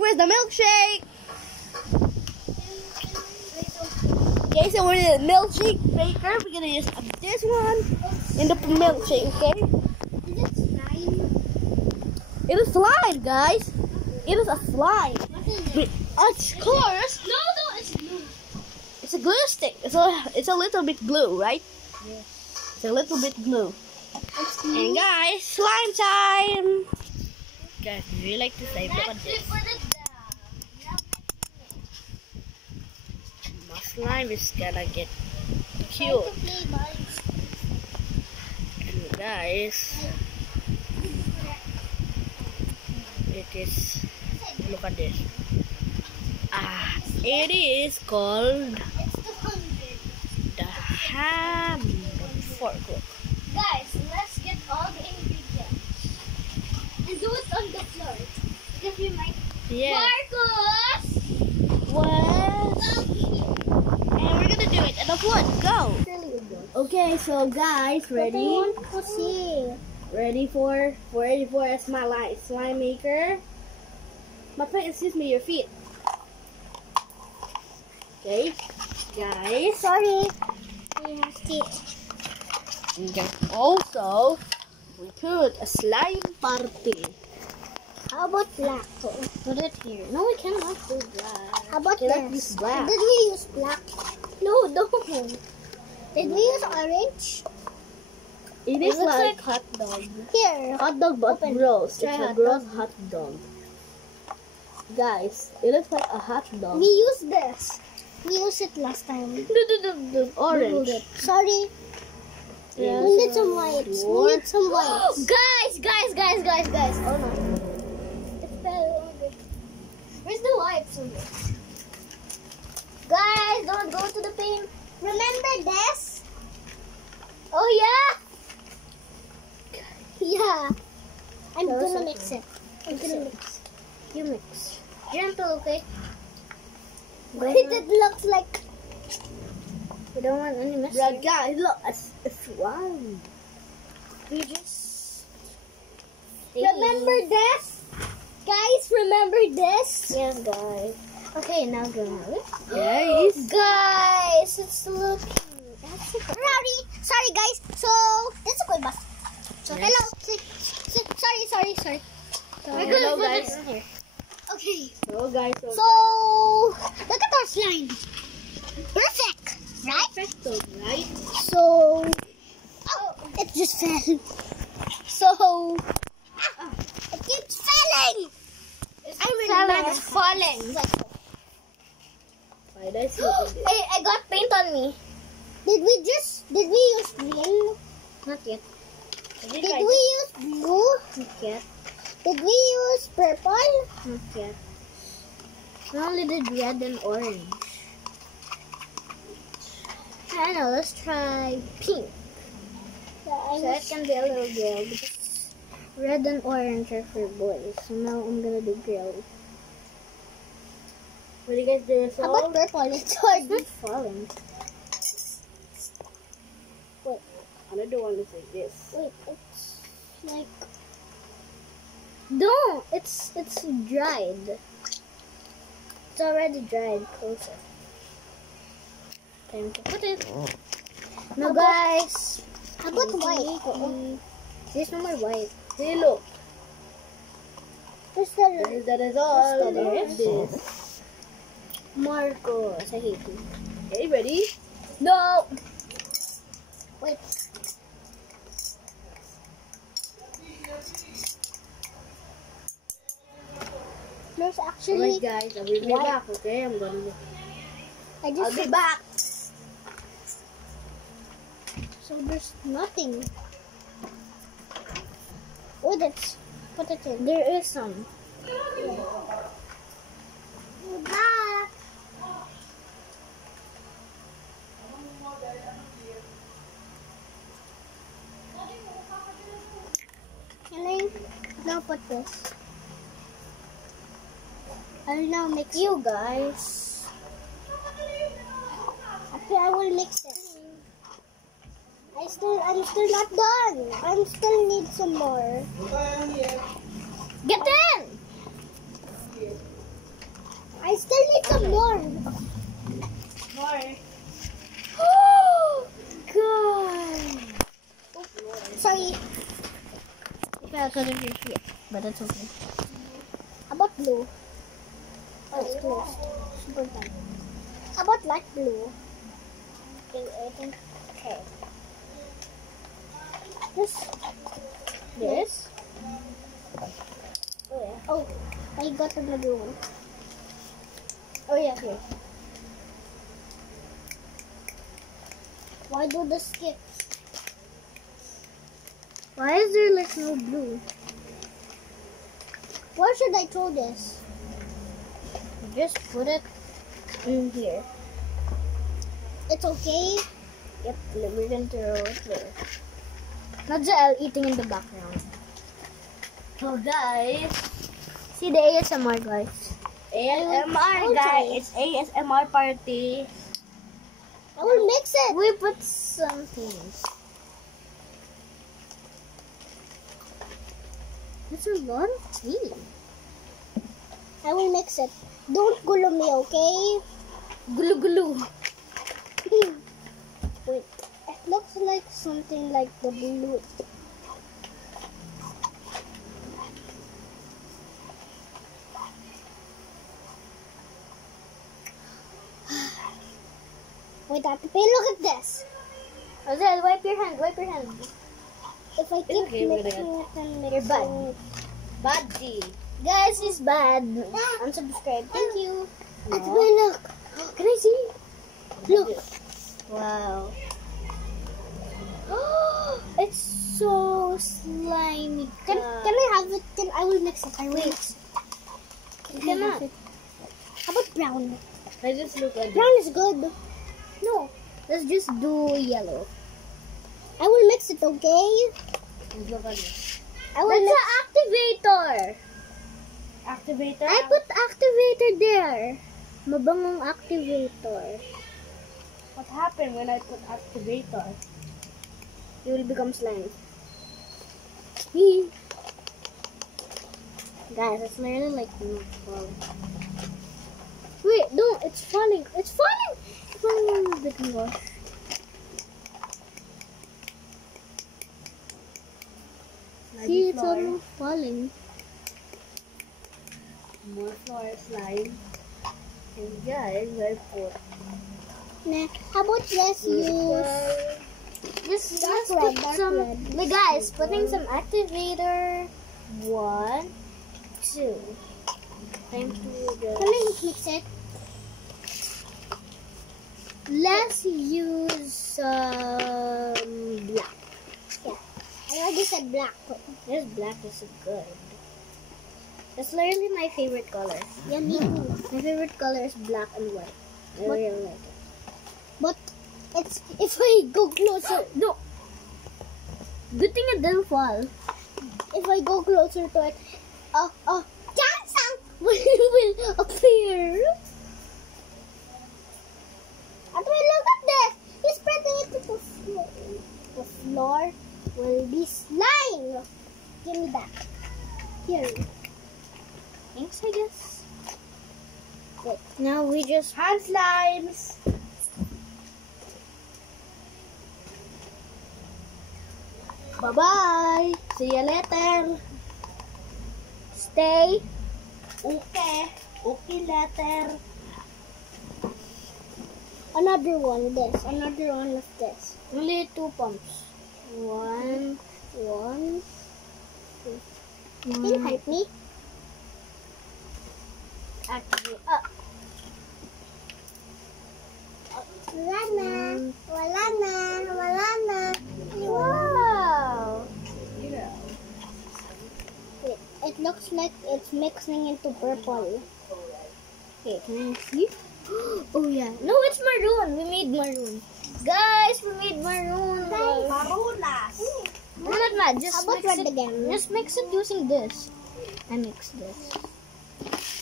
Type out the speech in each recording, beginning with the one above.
Where's the milkshake? Okay, so we're in the milkshake maker. We're gonna use this one in the milkshake, okay? Is it slime? It is slime, guys. It is a slime. What is it? With course. No, it's blue. It's a glue stick. It's a little bit glue, right? Yes. It's a little bit glue. It's And guys, slime time. Guys, do you like to save? Look at this. My slime is gonna get cute. And guys, it is. Look at this. It is called the ham fork. Guys, let's get all the ingredients and do it on the floor because we might. Yeah. Marcus! What? And we're gonna do it. And of what? Go. Okay, so guys, ready? Ready for as my slime maker. My feet, excuse me, your feet. Okay, guys. Sorry. We have to. Okay. Also, we put a slime party. How about black? Put it here. No, we cannot do black. How about Cannot this? use black. Did we use black? No, don't. Did we use orange? It is looks like hot dog. Here. Hot dog but Open. gross. Try It's a hot gross hot dog. Guys, it looks like a hot dog. We used this. We used it last time. Orange. Sorry. Yeah, We need some wipes. We need some wipes. Guys. Oh no. It fell over. Where's the wipes on it? Guys, don't go to the paint. Remember this? Oh yeah? Yeah. I'm gonna mix it. I'm gonna mix. You mix. Gentle, okay? Wait, it looks like we don't want any mess. Yeah, guys, look, it's slime. We just remember this, guys. Remember this? Yes, guys. Okay, now go now. Guys. Guys, it's looking. Sorry, guys. So this is a good bus. So Yes. hello. Sorry. Hello, guys. Okay. So, guys. So look at our slime. Perfect, right? Perfecto, right? So it just fell. So it keeps falling. It's falling. Why did I see it? I got paint on me. Did we use green? Not yet. Did we use blue? Not yet. Did we use purple? Not yet. We only did red and orange. I don't know, let's try pink. So it can be a little girl because red and orange are for boys. So now I'm gonna do girl. What do you guys do? How about purple? It's already falling. Wait, Another one is like this. it's like no, it's dried. It's already dried. Closer. Time to put it. No, guys. How about white? There's no more white. See, look. Where's the This is the result. Where's the Of this. Marcos? I hate you. Okay, ready? No. Wait. There's actually. Alright, guys, I will be white. back. Okay, I'm gonna. I'll be back. So there's nothing. Oh, that's put it in. There is some. We're back. Can I now put this? I'll now mix you guys. Okay, I will mix it. I'm still not done. I still need some more. Get in! because of your feet, but it's okay. How about blue? Oh, it's closed. Super tight. How about light blue? I think. Okay. This. Oh yeah. Oh, I got another one. Oh yeah, here. Why do the skips? Why is there like no blue? Where should I throw this? Just put it in here. It's okay. Yep, we're gonna throw it there. Not Jael eating in the background. So guys, See the ASMR, guys. ASMR guys, it's ASMR party. I will mix it. We put some things. There's a lot of tea. I will mix it. Don't gulo me, okay? Gulu gulu. Wait, it looks like something like the blue. Wait, Ate Pay, look at this. Jael, wipe your hand. Wipe your hand. If I keep okay, we're mixing gonna- it and You're mixing bad. it. Buddy. Guys, it's bad. Unsubscribe. Thank you. Ate Pay, look. Can I see? Look. Wow. It's so slimy. Can I have it? I will mix it. I will mix it. You cannot. How about brown? I just look at Brown is good. No, let's just do yellow. I will mix it, okay? Look at this. I will That's mix. an activator. Activator? I put activator there. Mabangong activator. What happened when I put activator? You will become slimy. Guys, it's literally like not falling. Wait, no, it's falling. It's falling. It's falling on the big wash. See, it's almost falling. More floor slime. And guys, I put Nah, how about let's use this. dark Let's red, put dark some. red. Hey guys, putting some activator. 1, 2. Time to Can I mix it? Let's use black. Yeah, I already said black. This black is good. That's literally my favorite color. Yeah, me too. My favorite color is black and white. I What? really like it. But it's if I go closer. No. Good thing it didn't fall. If I go closer to it, dancing will appear. And look at this. He's spreading it to the floor. The floor will be slime. Give me that. Here. Thanks, I guess. Good. Now we just hand slimes. Bye-bye. See you later. Stay. Okay. Okay later. Another one. This. Another one of this. Only 2 pumps. One. Can you help me? Activate. Wala na. Wow. Wait, it looks like it's mixing into purple. Okay, can I see? Oh yeah. No, it's maroon. We made maroon. Guys, we made maroon. Maroon-as. I'm not mad. Just How about mix red it. again? Just mix it using this. I mix this.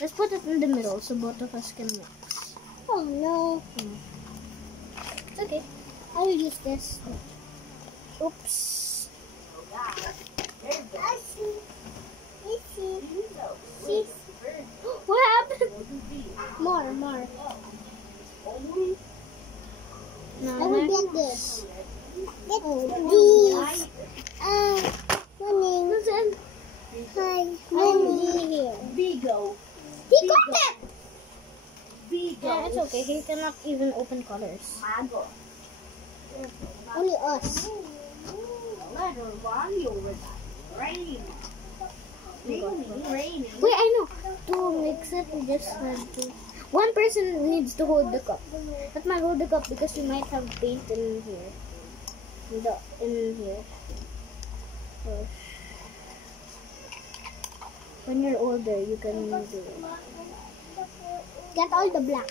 Let's put it in the middle so both of us can mix. Oh no. It's okay. I will use this. Oops. What happened? More. No, I will get this. Get these. Running. Yeah, it's okay. He cannot even open colors. Only us. Wait, I know. To mix it, we just have to. One person needs to hold the cup. Let me hold the cup because we might have paint in here. In here. So, when you're older, you can do it. Get all the black.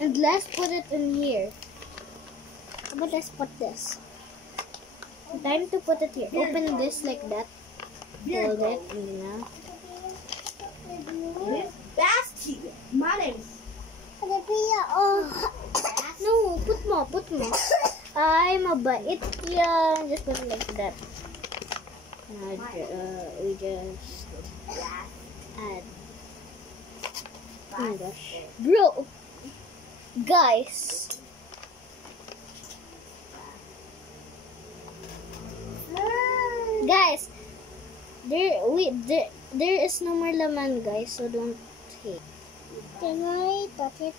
And let's put it in here. How about let's put this? Time to put it here. Open this like that. Hold it, and now. Basti, my name's No, put more. I'm a bait. Yeah, just put it like that. Now we just add. Oh my gosh, bro, guys. Guys, there is no more laman, guys, so don't hate. Can I touch it?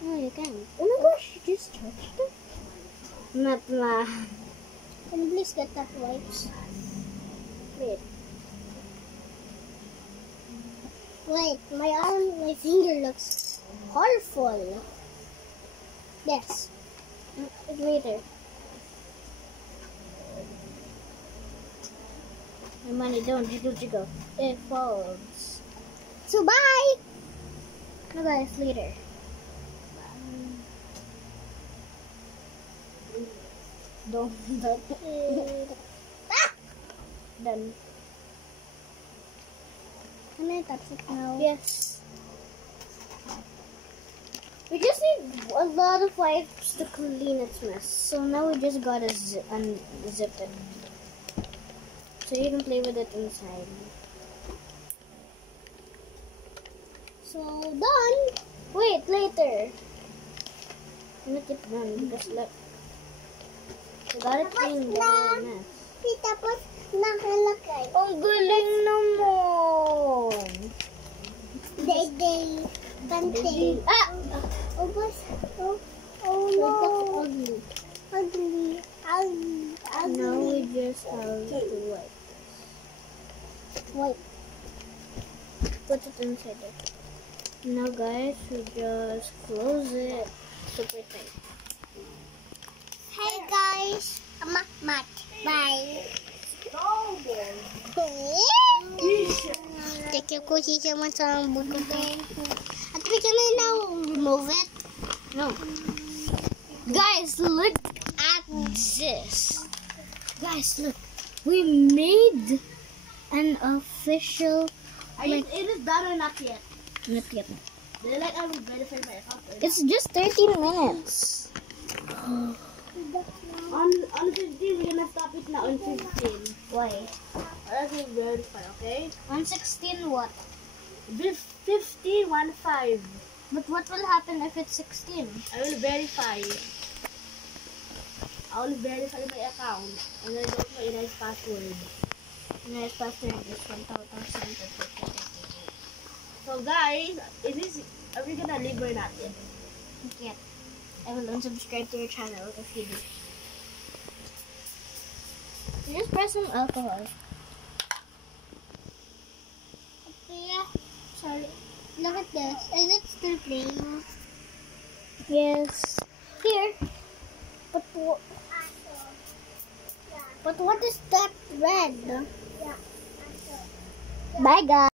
No, you can't. Oh my gosh, you just touched it? Not ma. Can you please get that wipes? Wait. Wait, my finger looks horrible. Yes. Later. My money don't jiggle. It falls. So bye. No guys, later. Don't. Done. Can I touch it now? Yes. We just need a lot of wipes to clean its mess. So now we just gotta unzip it. So you can play with it inside. So done. Wait, later. I'm not yet done because look. We gotta clean the whole mess. Tapos nakalakay. Ang galing naman. Day. Bantay. Ah! Ubos. Oh no. Ugly. Now we just have to wipe. Put it inside it. Now guys, we just close it super tight. Hey guys, mat. Bye. Take your cookie naman sa buko. At we can now remove it. No. Guys, look at this. Guys, look. We made an official. It is done or not yet? Not yet. I will verify my account. It's just 13 minutes. On 15, we're gonna stop it now on 15. Why? I will verify, okay? On 16, what? 15, 1-5. But what will happen if it's 16? I will verify. I will verify my account. And I don't know Inay's password. Inay's password is 1,000. So guys, are we gonna leave or not yet? Not yet. I will unsubscribe to your channel if you do. You just press some alcohol. Yeah, sorry. Look at this. Is it still playing? Yes. Here. But what is that red? Bye guys.